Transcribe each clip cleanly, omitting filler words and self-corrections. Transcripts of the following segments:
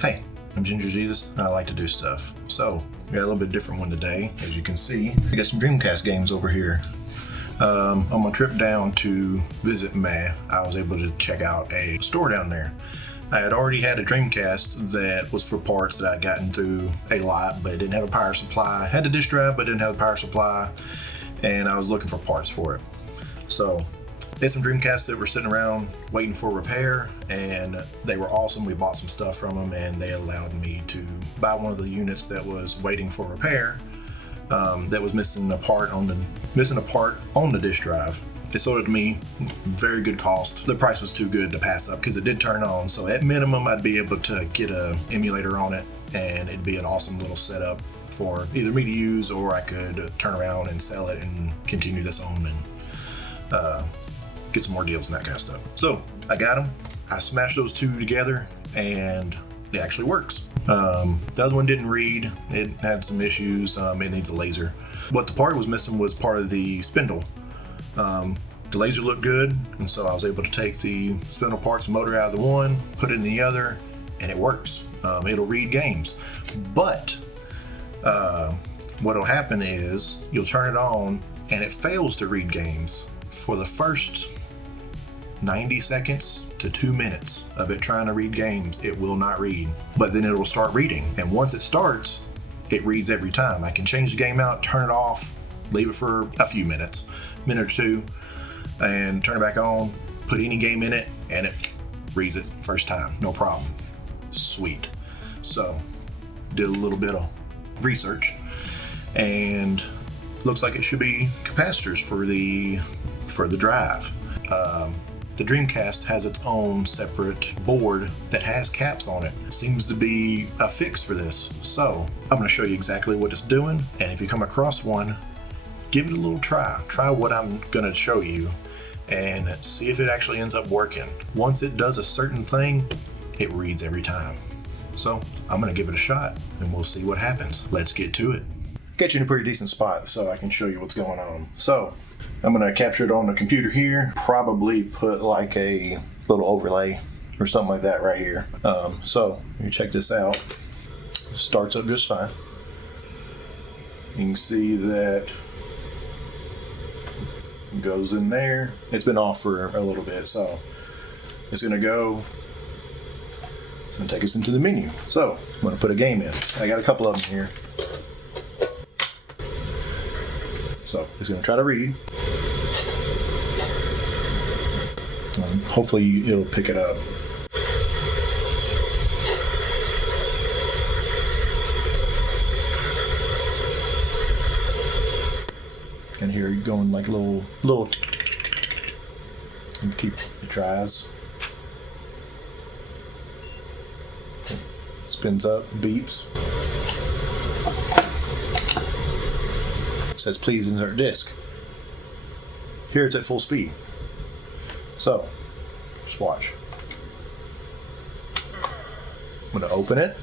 Hey, I'm Ginger Jesus, and I like to do stuff. So, we got a little bit different one today. As you can see, I got some Dreamcast games over here. On my trip down to visit May, I was able to check out a store down there. I had already had a Dreamcast that was for parts that I'd gotten through a lot, but it didn't have a power supply. Had the disk drive, but didn't have the power supply, and I was looking for parts for it. So, there's some Dreamcasts that were sitting around waiting for repair, and they were awesome. We bought some stuff from them, and they allowed me to buy one of the units that was waiting for repair. That was missing a part on the disk drive. They sold it to me, very good cost. The price was too good to pass up because it did turn on. So at minimum, I'd be able to get an emulator on it, and it'd be an awesome little setup for either me to use, or I could turn around and sell it and continue this on and get some more deals and that kind of stuff. So I got them. I smashed those two together, and it actually works. The other one didn't read. It had some issues. It needs a laser. What the part was missing was part of the spindle. The laser looked good, and so I was able to take the spindle parts and motor out of the one, put it in the other, and it works. It'll read games. But what'll happen is you'll turn it on, and it fails to read games for the first 90 seconds to 2 minutes of it trying to read games. It will not read, but then it will start reading. And once it starts, it reads every time. I can change the game out, turn it off, leave it for a few minutes, minute or two, and turn it back on, put any game in it, and it reads it first time, no problem. Sweet. So, did a little bit of research, and looks like it should be capacitors for the drive. The Dreamcast has its own separate board that has caps on it. Seems to be a fix for this. So I'm going to show you exactly what it's doing, and if you come across one, give it a little try. Try what I'm going to show you and see if it actually ends up working. Once it does a certain thing, it reads every time. So I'm going to give it a shot, and we'll see what happens. Let's get to it. Get you in a pretty decent spot so I can show you what's going on. So I'm going to capture it on the computer here, probably put like a little overlay or something like that right here. So you check this out. It starts up just fine. You can see that it goes in there. It's been off for a little bit, so it's going to go. It's going to take us into the menu. So I'm going to put a game in. I got a couple of them here. So it's going to try to read. Hopefully it'll pick it up. And here you're going like little and keep it tries. Spins up, beeps. Says please insert disk. Here it's at full speed. So, just watch. I'm going to open it.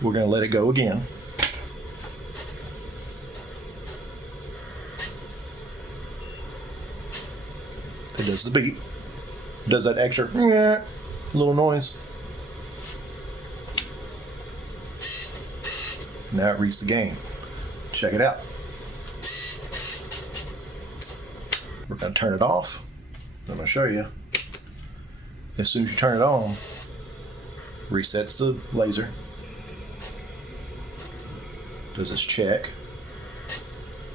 We're going to let it go again. It does the beep. It does that extra little noise. Now it reads the game. Check it out. We're going to turn it off. I'm going to show you. As soon as you turn it on, resets the laser. Does its check.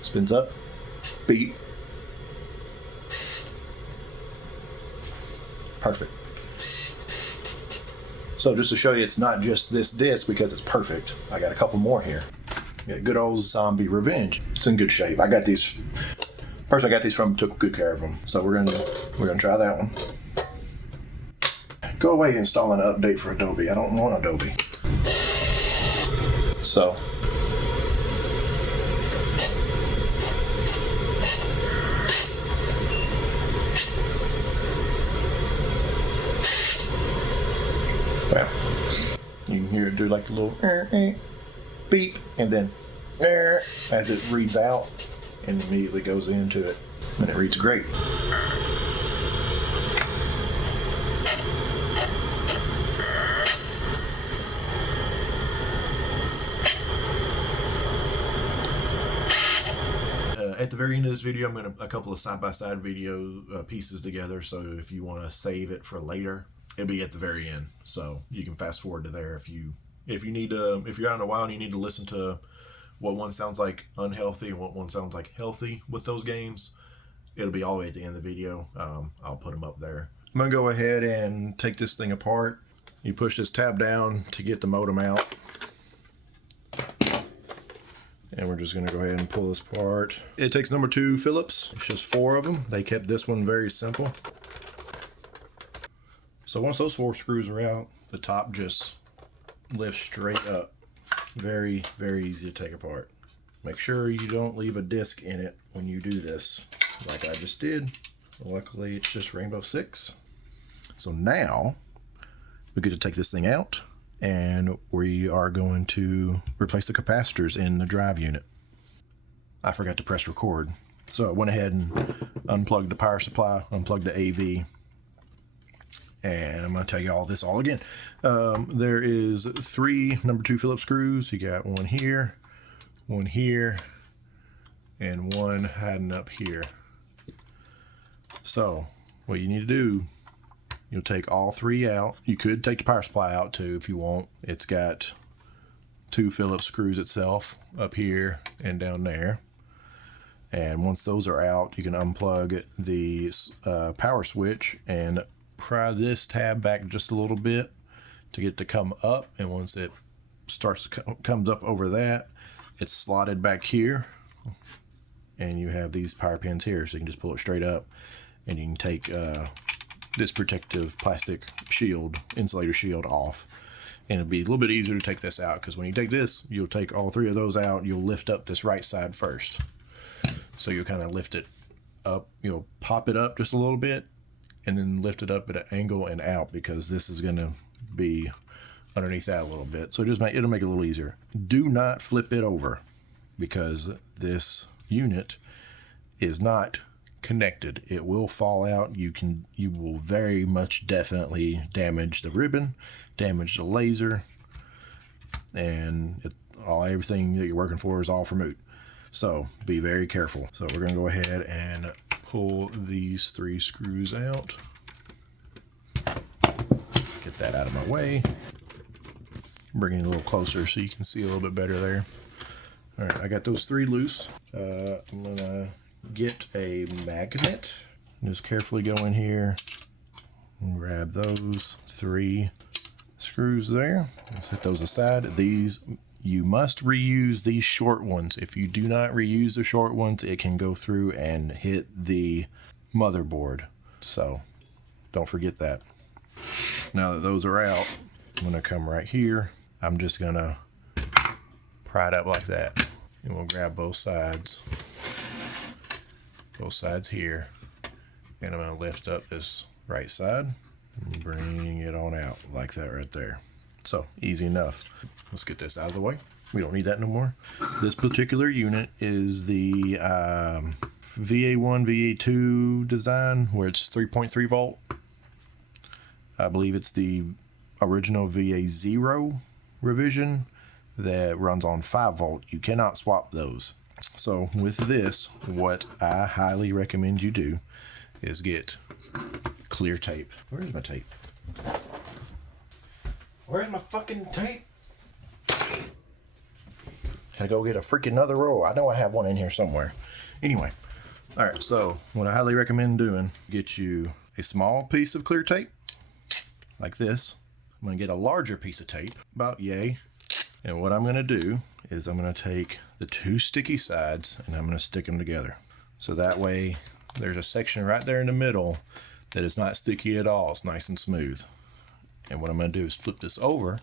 Spins up. Beep. Perfect. So just to show you, it's not just this disc because it's perfect. I got a couple more here. Got good old Zombie Revenge. It's in good shape. I got these. Person I got these from took good care of them. So we're gonna try that one. Go away installing an update for Adobe. I don't want Adobe. So well, you can hear it do like the little beep, and then as it reads out, and immediately goes into it, and it reads great. At the very end of this video, I'm going to a couple of side-by-side video pieces together. So if you want to save it for later, it'll be at the very end. So you can fast forward to there if you need to. If you're out in a while and you need to listen to what one sounds like unhealthy and what one sounds like healthy with those games, it'll be all the way at the end of the video. I'll put them up there. I'm going to go ahead and take this thing apart. You push this tab down to get the modem out. And we're just going to go ahead and pull this apart. It takes number 2 Phillips. It's just 4 of them. They kept this one very simple. So once those 4 screws are out, the top just lifts straight up. Very, very easy to take apart. Make sure you don't leave a disc in it when you do this, like I just did. Luckily, it's just Rainbow 6. So now we get to take this thing out, and we are going to replace the capacitors in the drive unit. I forgot to press record, so I went ahead and unplugged the power supply, unplugged the AV, and I'm going to tell you all this all again. There is 3 number 2 Phillips screws. You got one here, and one hiding up here. So what you need to do, you'll take all 3 out. You could take the power supply out too if you want. It's got 2 Phillips screws itself up here and down there. And once those are out, you can unplug the power switch and pry this tab back just a little bit to get it to come up. And once it comes up over that, it's slotted back here. And you have these power pins here, so you can just pull it straight up. And you can take this protective plastic shield, insulator shield off. And it'll be a little bit easier to take this out, because when you take this, you'll take all 3 of those out. You'll lift up this right side first. So you'll kind of lift it up, you'll pop it up just a little bit, and then lift it up at an angle and out, because this is going to be underneath that a little bit. So it'll make it a little easier. Do not flip it over, because this unit is not connected. It will fall out. You will very much definitely damage the ribbon, damage the laser, and everything that you're working for is all for moot. So be very careful. So we're going to go ahead and pull these 3 screws out. Get that out of my way. Bring it a little closer so you can see a little bit better there. All right, I got those 3 loose. I'm gonna get a magnet. Just carefully go in here and grab those 3 screws there. Set those aside. You must reuse these short ones. If you do not reuse the short ones, it can go through and hit the motherboard. So don't forget that. Now that those are out, I'm gonna come right here. I'm just gonna pry it up like that. And we'll grab both sides here. And I'm gonna lift up this right side and bring it on out like that right there. So easy enough. Let's get this out of the way. We don't need that no more. This particular unit is the VA1, VA2 design, where it's 3.3 volt. I believe it's the original VA0 revision that runs on 5 volt. You cannot swap those. So with this, what I highly recommend you do is get clear tape. Where's my tape? Where's my fucking tape? Gotta go get a freaking other roll. I know I have one in here somewhere. Anyway, all right, so what I highly recommend doing, get you a small piece of clear tape, like this. I'm gonna get a larger piece of tape, about yay. And what I'm gonna do is I'm gonna take the 2 sticky sides and I'm gonna stick them together. So that way there's a section right there in the middle that is not sticky at all. It's nice and smooth. And what I'm going to do is flip this over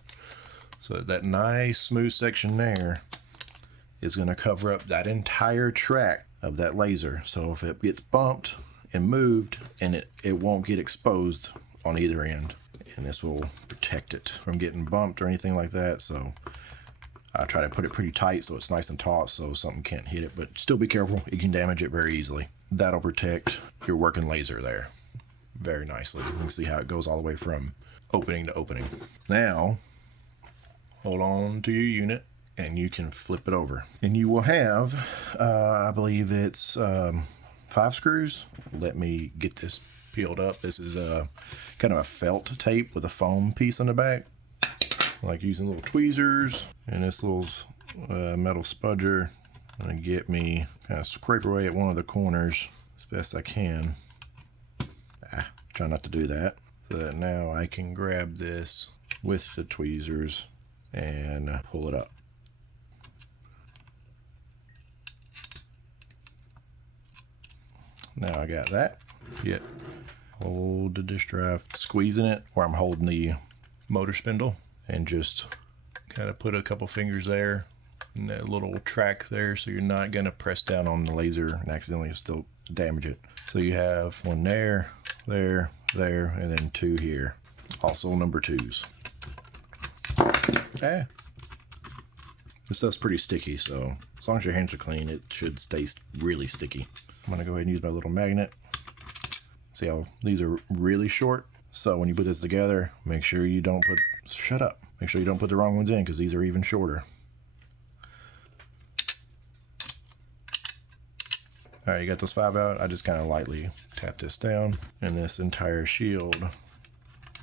so that nice smooth section there is going to cover up that entire track of that laser. So if it gets bumped and moved, and it won't get exposed on either end. And this will protect it from getting bumped or anything like that. So I try to put it pretty tight so it's nice and taut so something can't hit it. But still be careful. You can damage it very easily. That'll protect your working laser there very nicely. You can see how it goes all the way from opening to opening. Now, hold on to your unit and you can flip it over. And you will have, I believe it's 5 screws. Let me get this peeled up. This is a kind of a felt tape with a foam piece on the back. I like using little tweezers and this little metal spudger. I'm gonna get me kind of scrape away at one of the corners as best I can. Try not to do that. So that now I can grab this with the tweezers and pull it up. Now I got that. Hold the disk drive, squeezing it where I'm holding the motor spindle, and just kind of put a couple fingers there in that little track there, so you're not going to press down on the laser and accidentally still damage it. So you have one there, there, and then 2 here. Also number 2s. This stuff's pretty sticky, so as long as your hands are clean, it should stay really sticky. I'm gonna go ahead and use my little magnet. See how these are really short? So when you put this together, make sure you don't put, make sure you don't put the wrong ones in, because these are even shorter. All right, you got those 5 out. I just kind of lightly tap this down, and this entire shield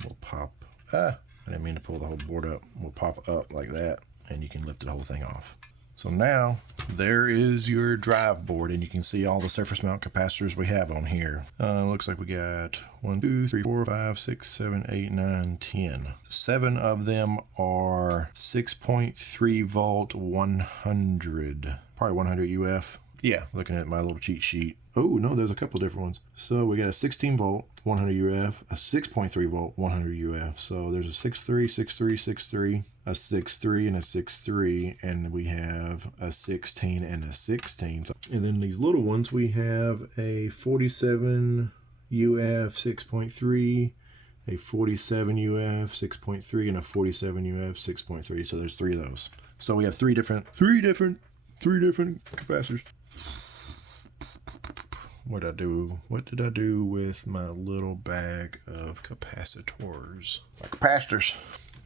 will pop. I didn't mean to pull the whole board up. Will pop up like that, and you can lift the whole thing off. So now there is your drive board, and you can see all the surface mount capacitors we have on here. Looks like we got 1, 2, 3, 4, 5, 6, 7, 8, 9, 10. 7 of them are 6.3 volt 100, probably 100 UF. Yeah, looking at my little cheat sheet. Oh no, there's a couple different ones. So we got a 16 volt 100 UF, a 6.3 volt 100 UF. So there's a 6.3, 6.3, 6.3, a 6.3, and a 6.3, and we have a 16 and a 16. And then these little ones, we have a 47 UF 6.3, a 47 UF 6.3, and a 47 UF 6.3. So there's 3 of those. So we have three different capacitors. What did I do with my little bag of capacitors? My capacitors.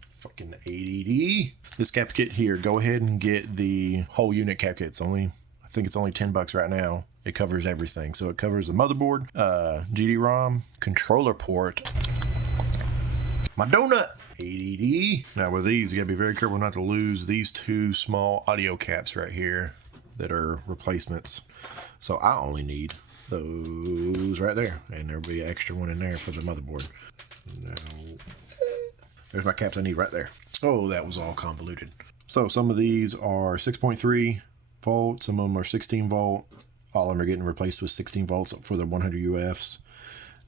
Fucking ADD. This cap kit here, go ahead and get the whole unit cap kit. I think it's only $10 right now. It covers everything. So it covers the motherboard, GDROM, controller port, my donut. ADD. Now with these, you gotta be very careful not to lose these 2 small audio caps right here that are replacements. So I only need those right there, and there'll be an extra one in there for the motherboard. Now, there's my caps I need right there. Oh, that was all convoluted. So some of these are 6.3 volt, some of them are 16 volt. All of them are getting replaced with 16 volts for the 100 UFs.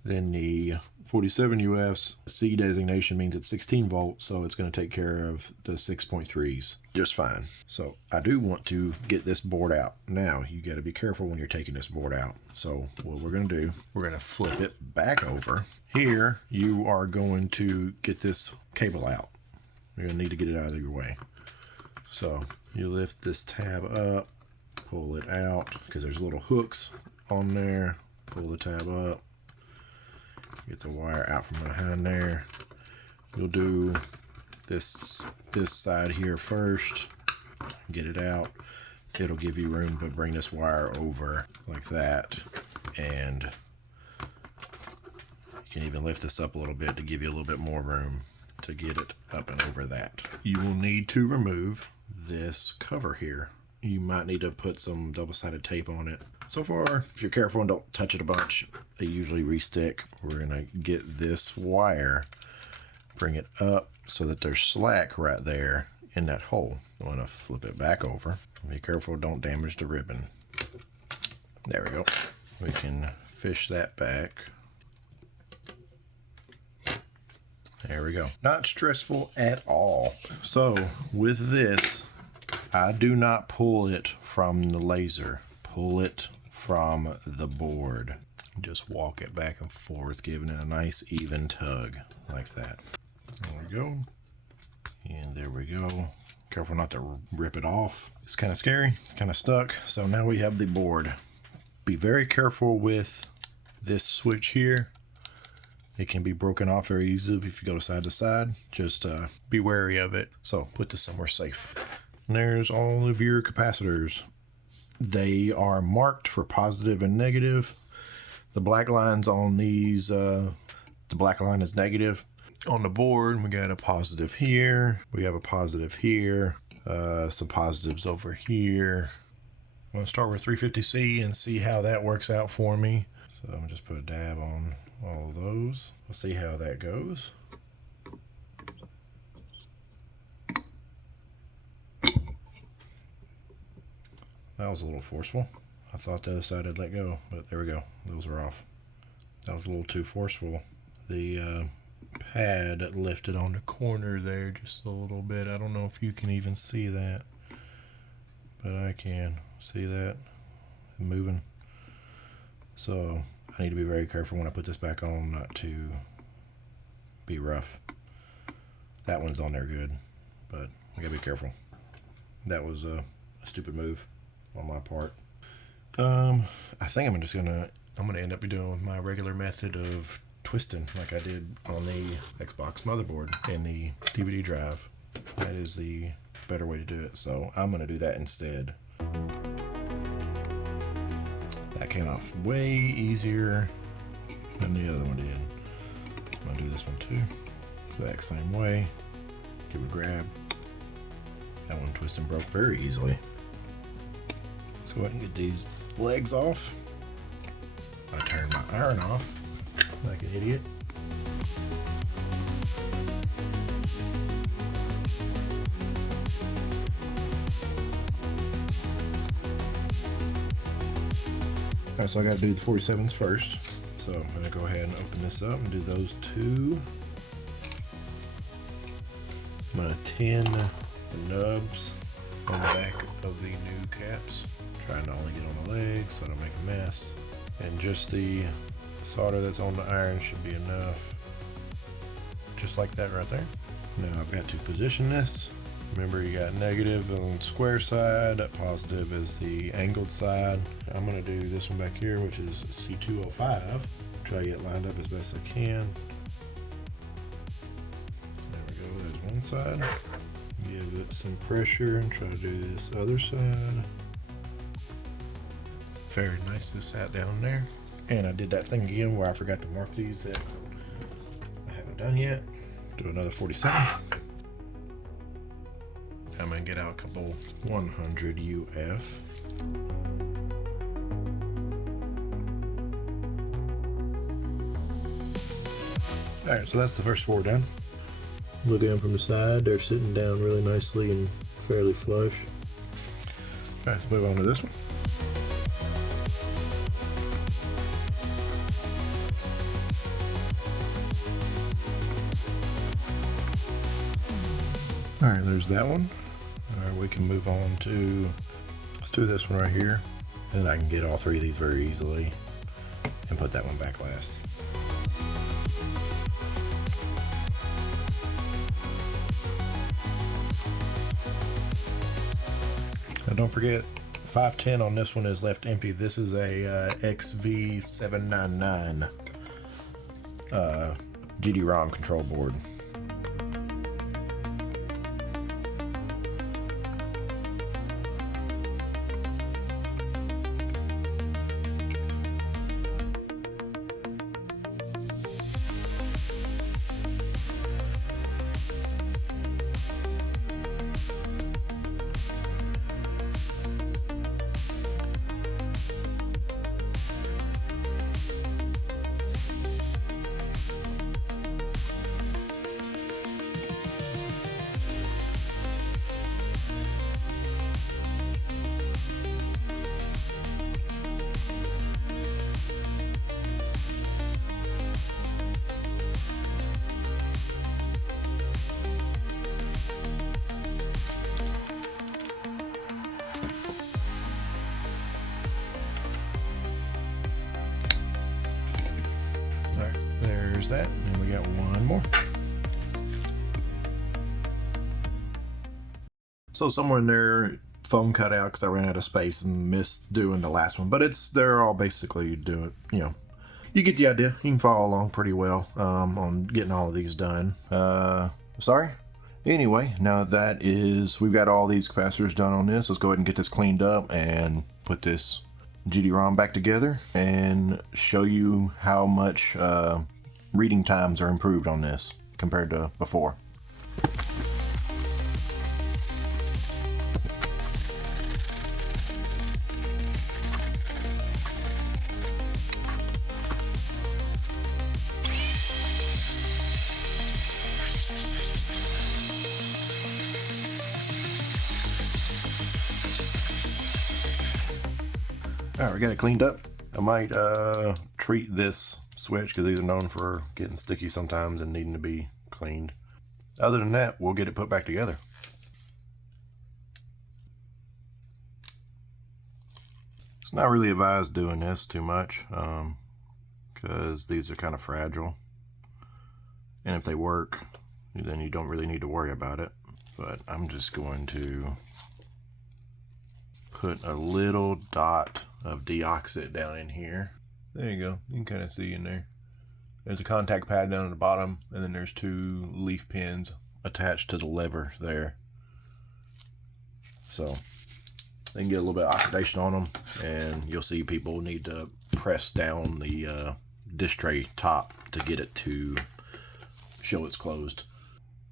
Then the 47 UFs, C designation means it's 16 volts, so it's going to take care of the 6.3s just fine. So I do want to get this board out. Now, you got to be careful when you're taking this board out. So what we're going to do, we're going to flip it back over. Here, you are going to get this cable out. You're going to need to get it out of your way. So you lift this tab up, pull it out, because there's little hooks on there. Pull the tab up. Get the wire out from behind there. We'll do this side here first. Get it out. It'll give you room to bring this wire over like that. And you can even lift this up a little bit to give you a little bit more room to get it up and over that. You will need to remove this cover here. You might need to put some double-sided tape on it. So far, if you're careful and don't touch it a bunch, they usually re-stick. We're gonna get this wire, bring it up so that there's slack right there in that hole. I wanna flip it back over. Be careful, don't damage the ribbon. There we go. We can fish that back. There we go. Not stressful at all. So with this, I do not pull it from the laser. Pull it from the board. Just walk it back and forth, giving it a nice even tug like that. There we go. And there we go. Careful not to rip it off. It's kind of scary. It's kind of stuck. So now we have the board. Be very careful with this switch here. It can be broken off very easily if you go side to side. Just be wary of it. So put this somewhere safe. And there's all of your capacitors. They are marked for positive and negative. The black lines on these, the black line is negative. On the board, we got a positive here. We have a positive here. Some positives over here. I'm going to start with 350C and see how that works out for me. So I'm going to just put a dab on all of those. We'll see how that goes. That was a little forceful. I thought the other side had let go, but there we go. Those are off. That was a little too forceful. The pad lifted on the corner there just a little bit. I don't know if you can even see that, but I can see that moving. So I need to be very careful when I put this back on not to be rough. That one's on there good, but I gotta be careful. That was a stupid move on my part. I think I'm gonna end up doing my regular method of twisting like I did on the Xbox motherboard and the DVD drive. That is the better way to do it, so I'm gonna do that instead. That came off way easier than the other one did. I'm gonna do this one too, exact same way. Give it a grab. That one twisted and broke very easily. Let's go ahead and get these legs off. I turned my iron off like an idiot. Alright, so I gotta do the 47s first. So I'm gonna go ahead and open this up and do those two. I'm gonna tin the nubs on the back of the new caps. Trying to only get on the legs so I don't make a mess. And just the solder that's on the iron should be enough. Just like that right there. Now I've got to position this. Remember, you got negative on the square side, positive is the angled side. I'm gonna do this one back here, which is C205. Try to get lined up as best I can. There we go, there's one side. Give it some pressure and try to do this other side. It's very nice this sat down there. And I did that thing again where I forgot to mark these that I haven't done yet. Do another 47. I'm gonna get out a couple 100 UF. Alright, so that's the first four done. Look at them from the side, they're sitting down really nicely and fairly flush. Alright, let's move on to this one. Alright, there's that one. Alright, we can move on to, let's do this one right here. And I can get all three of these very easily and put that one back last. Now don't forget, 510 on this one is left empty. This is a XV799 GDROM control board. There's that, and we got one more. So somewhere in there, phone cut out because I ran out of space and missed doing the last one. But they're all basically doing, you know, you get the idea. You can follow along pretty well on getting all of these done. Sorry, Anyway, now that we've got all these capacitors done on this, let's go ahead and get this cleaned up and put this GDROM back together and show you how much reading times are improved on this compared to before. Alright, we got it cleaned up. I might treat this switch because these are known for getting sticky sometimes and needing to be cleaned. Other than that, we'll get it put back together. It's not really advised doing this too much because these are kind of fragile. And if they work, then you don't really need to worry about it. But I'm just going to put a little dot of deoxit down in here. There you go. You can kind of see in there. There's a contact pad down at the bottom, and then there's 2 leaf pins attached to the lever there. So they can get a little bit of oxidation on them, and you'll see people need to press down the dish tray top to get it to show it's closed.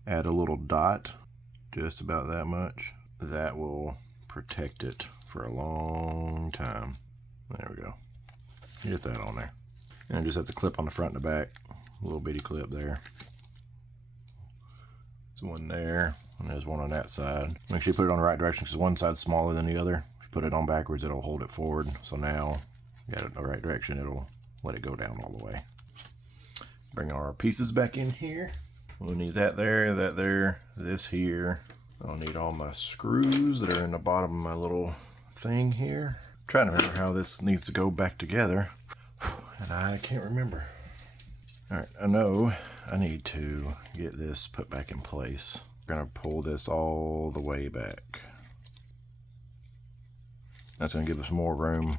Add a little dot, just about that much. That will protect it for a long time. There we go. Get that on there. And I just have to clip on the front and the back. A little bitty clip there. There's one there, and there's one on that side. Make sure you put it on the right direction because one side's smaller than the other. If you put it on backwards, it'll hold it forward. So now, you got it in the right direction, it'll let it go down all the way. Bring our pieces back in here. We'll need that there, this here. I'll need all my screws that are in the bottom of my little thing here. I'm trying to remember how this needs to go back together, and I can't remember. Alright, I know I need to get this put back in place. I'm going to pull this all the way back. That's going to give us more room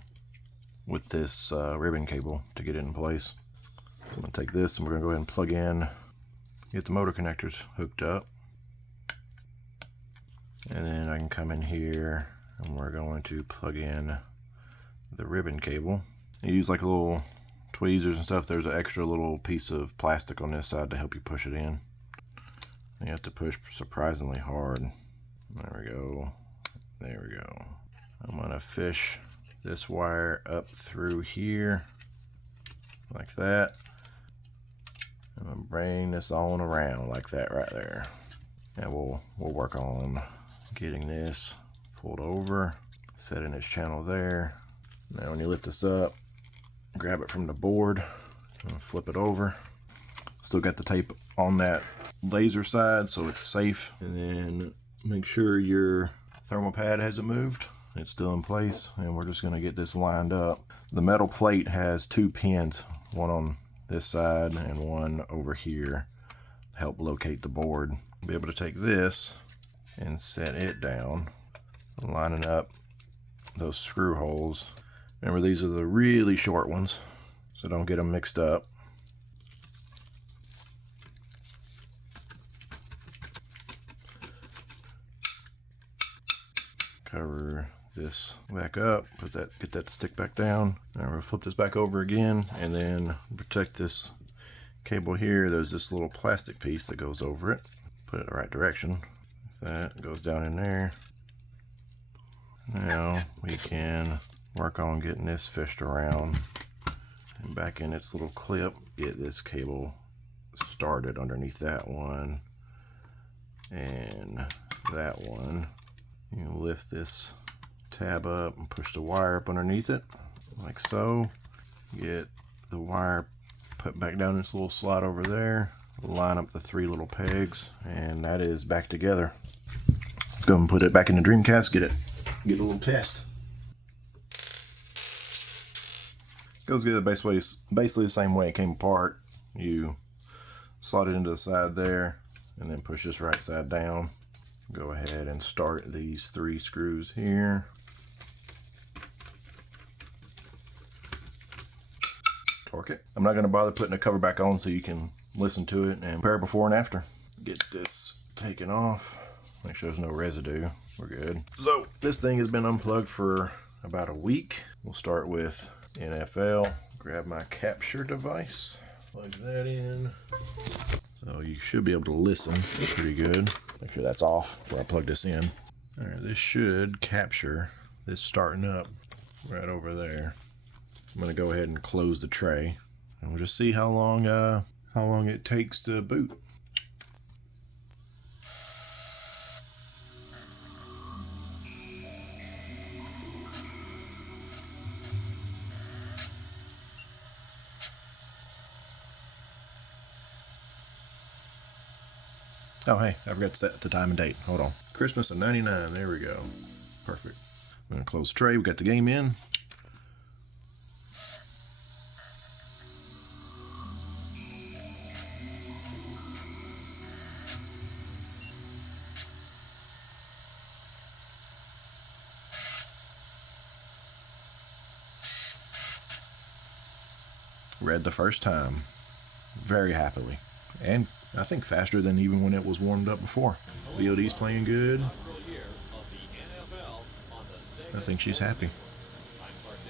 with this ribbon cable to get it in place. I'm going to take this and we're going to go ahead and plug in, get the motor connectors hooked up. And then I can come in here and we're going to plug in the ribbon cable. You use like a little tweezers and stuff. There's an extra little piece of plastic on this side to help you push it in. You have to push surprisingly hard. There we go. There we go. I'm going to fish this wire up through here like that. I'm going to bring this on around like that right there. And we'll work on getting this pulled over, set in its channel there. Now when you lift this up, grab it from the board and flip it over. Still got the tape on that laser side so it's safe. And then make sure your thermal pad hasn't moved. It's still in place, and we're just going to get this lined up. The metal plate has 2 pins, one on this side and one over here to help locate the board. Be able to take this and set it down, lining up those screw holes. Remember, these are the really short ones, so don't get them mixed up. Cover this back up, get that stick back down. Now we'll flip this back over again, and then protect this cable here. There's this little plastic piece that goes over it. Put it in the right direction. That goes down in there. Now we can work on getting this fished around and back in its little clip. Get this cable started underneath that one and that one. You lift this tab up and push the wire up underneath it like so. Get the wire put back down this little slot over there. Line up the 3 little pegs, and that is back together. Let's go and put it back in the Dreamcast, get a little test. Goes together basically the same way it came apart. You slot it into the side there, and then push this right side down. Go ahead and start these 3 screws here. Torque it. I'm not going to bother putting the cover back on so you can listen to it and compare before and after. Get this taken off. Make sure there's no residue. We're good. So this thing has been unplugged for about a week. We'll start with NFL. Grab my capture device. Plug that in. So you should be able to listen pretty good. Make sure that's off before I plug this in. All right, this should capture this starting up right over there. I'm gonna go ahead and close the tray, and we'll just see how long it takes to boot. Oh hey, I forgot to set the time and date. Hold on. Christmas of '99. There we go. Perfect. I'm gonna close the tray. We got the game in. Read the first time. Very happily. And I think faster than even when it was warmed up before. VOD's playing good. I think she's happy.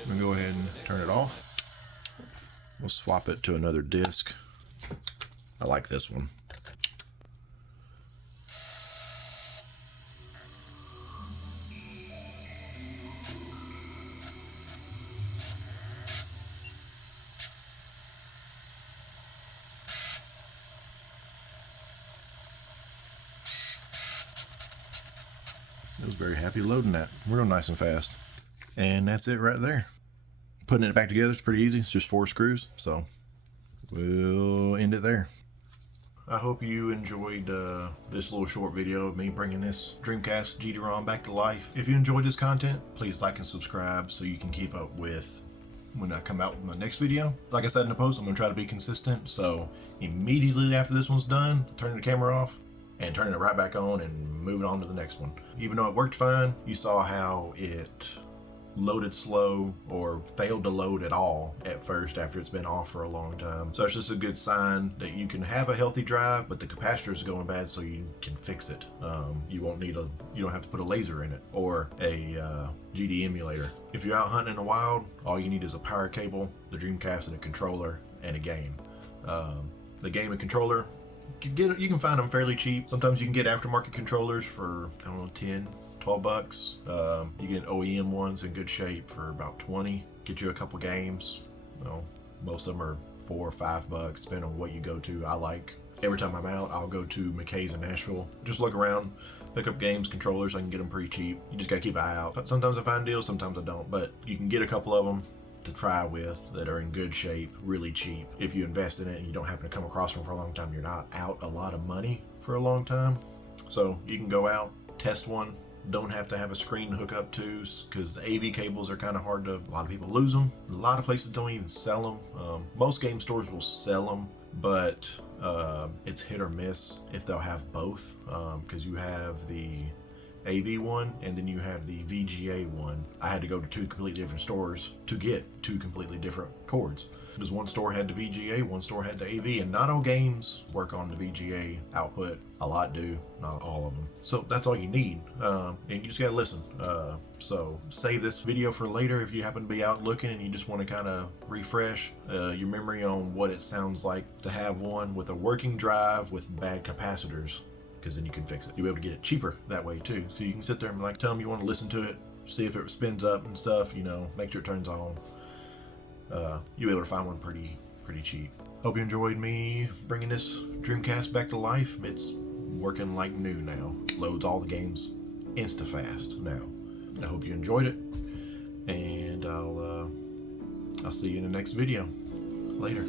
I'm gonna go ahead and turn it off. We'll swap it to another disc. I like this one. It was very happy loading that. Real nice and fast. And that's it right there. Putting it back together is pretty easy. It's just 4 screws. So we'll end it there. I hope you enjoyed this little short video of me bringing this Dreamcast GDROM back to life. If you enjoyed this content, please like and subscribe so you can keep up with when I come out with my next video. Like I said in the post, I'm going to try to be consistent. So immediately after this one's done, turning the camera off and turning it right back on and moving on to the next one. Even though it worked fine, you saw how it loaded slow or failed to load at all at first after it's been off for a long time. So it's just a good sign that you can have a healthy drive, but the capacitors are going bad, so you can fix it. You don't have to put a laser in it or a GD emulator. If you're out hunting in the wild, all you need is a power cable, the Dreamcast, and a controller and a game. The game and controller, you can find them fairly cheap. Sometimes you can get aftermarket controllers for, I don't know, 10, 12 bucks. You get OEM ones in good shape for about 20. Get you a couple games. Most of them are $4 or $5, depending on what you go to. Every time I'm out, I'll go to McKay's in Nashville. Just look around, pick up games, controllers. I can get them pretty cheap. You just gotta keep an eye out. Sometimes I find deals, sometimes I don't, but you can get a couple of them to try with that are in good shape, really cheap. If you invest in it and you don't happen to come across them for a long time, you're not out a lot of money for a long time. So you can go out, test one. Don't have to have a screen to hook up to, because the AV cables are kind of hard to, a lot of people lose them. A lot of places don't even sell them. Most game stores will sell them, but it's hit or miss if they'll have both, because you have the AV one and then you have the VGA one. I had to go to 2 completely different stores to get 2 completely different cords, because one store had the VGA, one store had the AV, and not all games work on the VGA output. A lot do, not all of them. So that's all you need, and you just gotta listen. So save this video for later if you happen to be out looking and you just want to kind of refresh your memory on what it sounds like to have one with a working drive with bad capacitors, because then you can fix it. You'll be able to get it cheaper that way too. So you can sit there and tell them you want to listen to it, see if it spins up and stuff, make sure it turns on. You'll be able to find one pretty cheap. Hope you enjoyed me bringing this Dreamcast back to life. It's working like new now. Loads all the games insta-fast now. I hope you enjoyed it, and I'll see you in the next video. Later.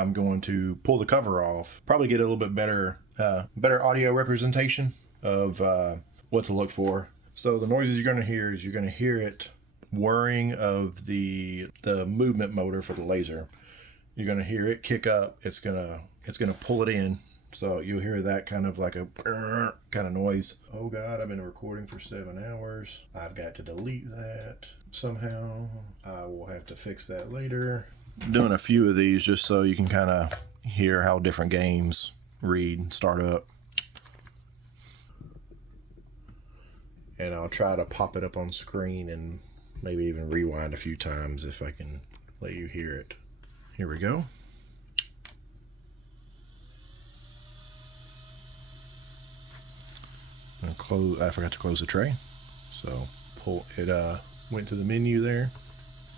I'm going to pull the cover off, probably get a little bit better audio representation of what to look for. So the noises you're going to hear is you're going to hear it whirring of the movement motor for the laser. You're going to hear it kick up. It's going to pull it in. So you'll hear that kind of like a kind of noise. Oh God, I've been recording for 7 hours. I've got to delete that somehow. I will have to fix that later. Doing a few of these just so you can kind of hear how different games read, start up. And I'll try to pop it up on screen and maybe even rewind a few times if I can let you hear it. Here we go. I forgot to close the tray, so it went to the menu there.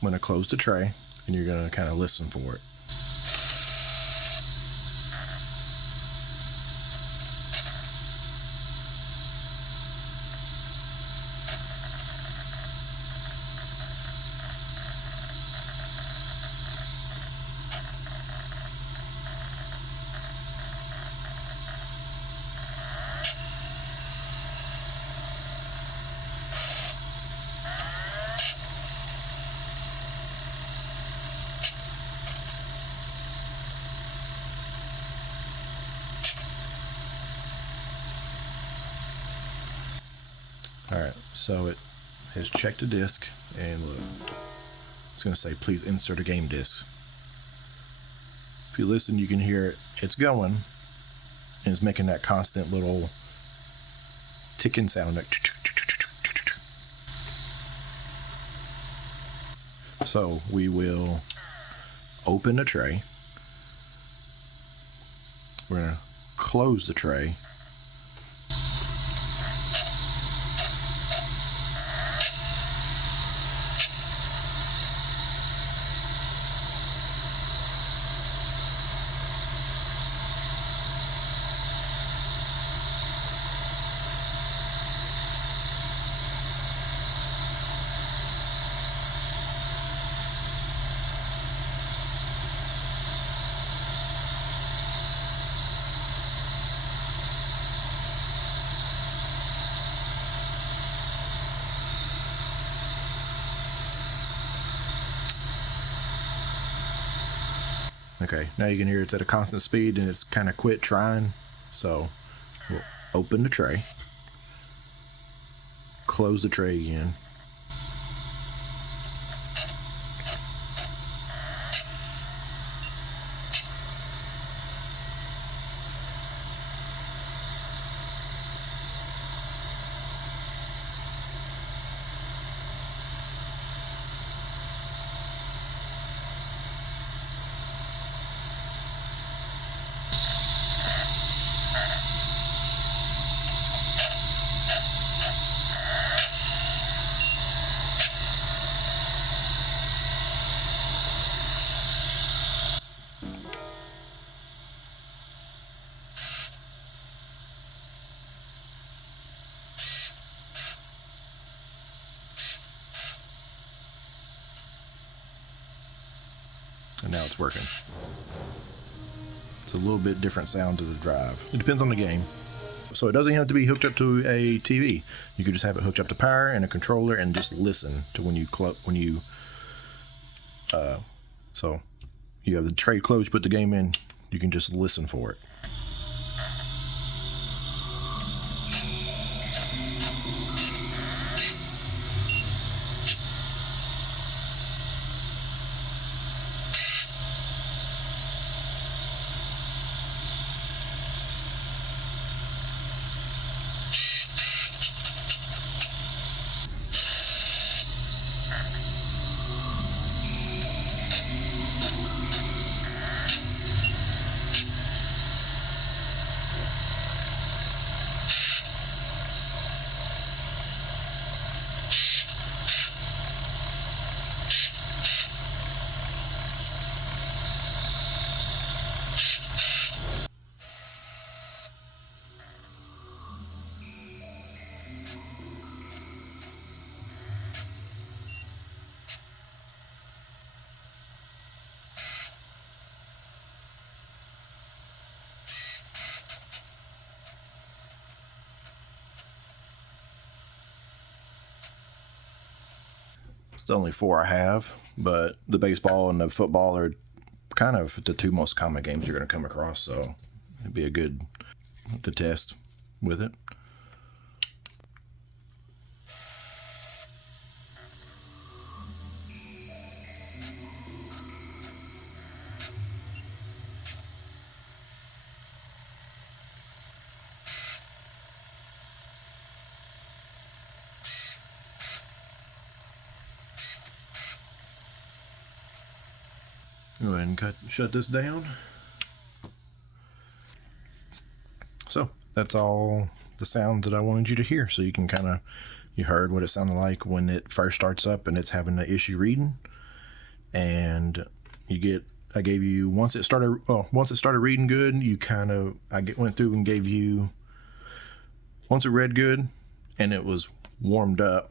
I'm going to close the tray, and you're going to kind of listen for it. Alright, so it has checked the disc, and look, it's going to say please insert a game disc. If you listen, you can hear it. It's going, and it's making that constant little ticking sound. So we will open the tray. We're going to close the tray. Okay, now you can hear it's at a constant speed and it's kind of quit trying. So we'll open the tray, close the tray again. And now it's working. It's a little bit different sound to the drive. It depends on the game. So it doesn't have to be hooked up to a TV. You could just have it hooked up to power and a controller and just listen to so you have the tray closed, put the game in, you can just listen for it. It's the only 4 I have, but the baseball and the football are kind of the 2 most common games you're going to come across, so it'd be a good to test with it. Go ahead and shut this down. So that's all the sounds that I wanted you to hear. So you can you heard what it sounded like when it first starts up and it's having the issue reading. And I gave you, once it started reading good, went through and gave you, once it read good and it was warmed up,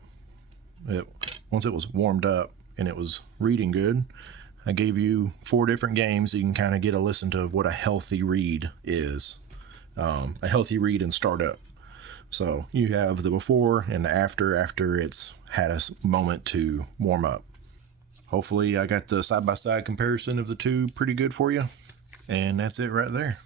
once it was warmed up and it was reading good, I gave you 4 different games so you can kind of get a listen to what a healthy read is. A healthy read and startup. So you have the before and the after it's had a moment to warm up. Hopefully I got the side-by-side comparison of the 2 pretty good for you. And that's it right there.